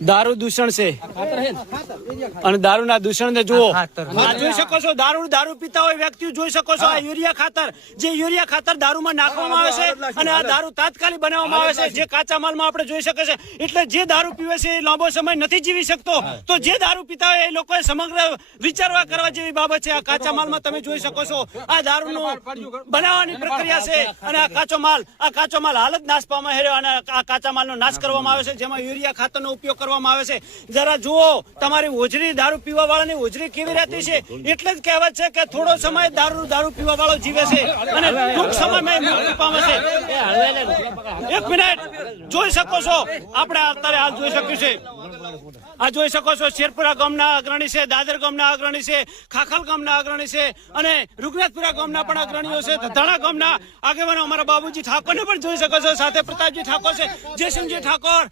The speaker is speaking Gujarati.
દારૂ દૂષણ છે અને દારૂના દૂષણ ને જુઓ. આ જોઈ શકો છો, દારૂ પીતા હોય વ્યક્તિઓ જોઈ શકો છો. આ યુરિયા ખાતર, જે યુરિયા ખાતર દારૂમાં નાખવામાં આવે છે અને આ દારૂ તાત્કાલિક બનાવવામાં આવે છે, જે કાચા માલમાં આપણે જોઈ શકે છે. એટલે જે દારૂ પીવે છે એ લાંબો સમય નથી જીવી શકતો. તો જે દારૂ પીતા હોય એ લોકોએ સમગ્ર વિચારવા કરવા જેવી બાબત છે. આ કાચા માલમાં તમે જોઈ શકો છો, આ દારૂનું બનાવવાની પ્રક્રિયા છે અને આ કાચો માલ હાલ જ નાશ પામે છે અને આ કાચા માલનો નાશ કરવામાં આવે છે, જેમાં યુરિયા ખાતરનો ઉપયોગ કરવામાં આવે છે. જરા જુઓ, તમારી હોજરી, દારૂ પીવા વાળાની હોજરી કેવી રહેતી છે. એટલે જ કહેવત છે કે થોડો સમય દારૂ પીવા વાળો જીવે છે અને ટૂંક સમયમાં મૃત્યુ પામે છે. 1 મિનિટ જોઈ શકો છો, આપણે અત્યારે હાલ જોઈ શક્યું છે. આ જોઈ શકો છો, શેરપુરા ગામના અગ્રણી છે, દાદર ગામના અગ્રણી છે, ખાખલ ગામના અગ્રણી છે અને રૂગનાથપુરા ગામના પણ અગ્રણીઓ છે. ધધાણા ગામના આગેવાનો અમારા બાબુજી ઠાકોરને પણ જોઈ શકો છો. સાથે પ્રતાપજી ઠાકોર છે, જયસિંહજી ઠાકોર,